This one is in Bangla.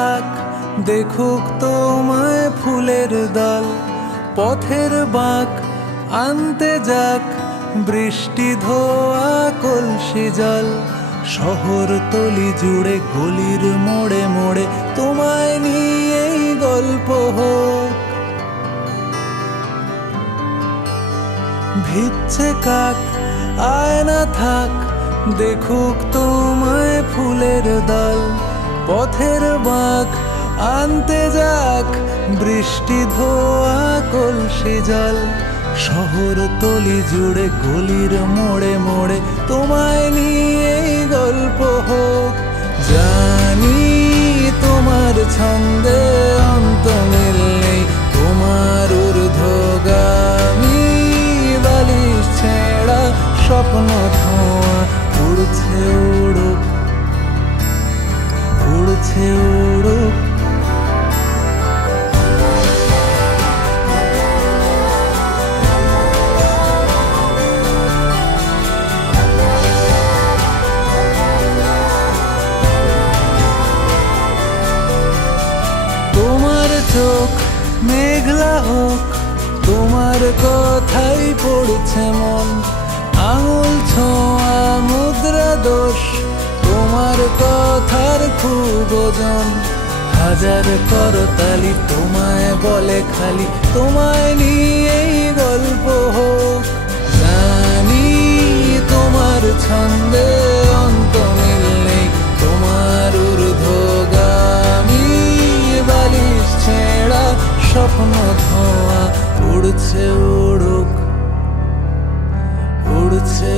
থাক দেখুক তোমায় ফুলের দল, পথের বাঁক আনতে যাক বৃষ্টি ধোয়া কলসি জল। শহরতলি জুড়ে গলির মোড়ে মোড়ে তোমায় নিয়েই গল্প হোক। ভিজছে কাক আয়না থাক দেখুক তোমায় ফুলের দল, পথের বাঁক আনতে যাক বৃষ্টি ধোয়া কলসি জল। শহরতলি জুড়ে গলির মোড়ে মোড়ে তোমায় নিয়েই গল্প হোক। জানি তোমার ছন্দে অন্ত মিল নেই, তোমার ঊর্ধ্বগামী বালিশ ছেঁড়া স্বপ্ন ধোঁয়া উড়ছে উড়ুক, উড়ছে উড়ুক। তোমার চোখ মেঘলা হোক, তোমার কথাই পড়ছে মন। আঙুল ছোঁয়া মুদ্রা দোষ, তোমার কথার খুব ওজন। হাজার করতালি তোমায় বলে খালি তোমায় নিয়েই গল্প হোক। জানি তোমার ছন্দে অন্ত মিল নেই, তোমার ঊর্ধ্বগামী বালিশ ছেঁড়া স্বপ্ন ধোঁয়া উড়ছে উড়ুক, উড়ছে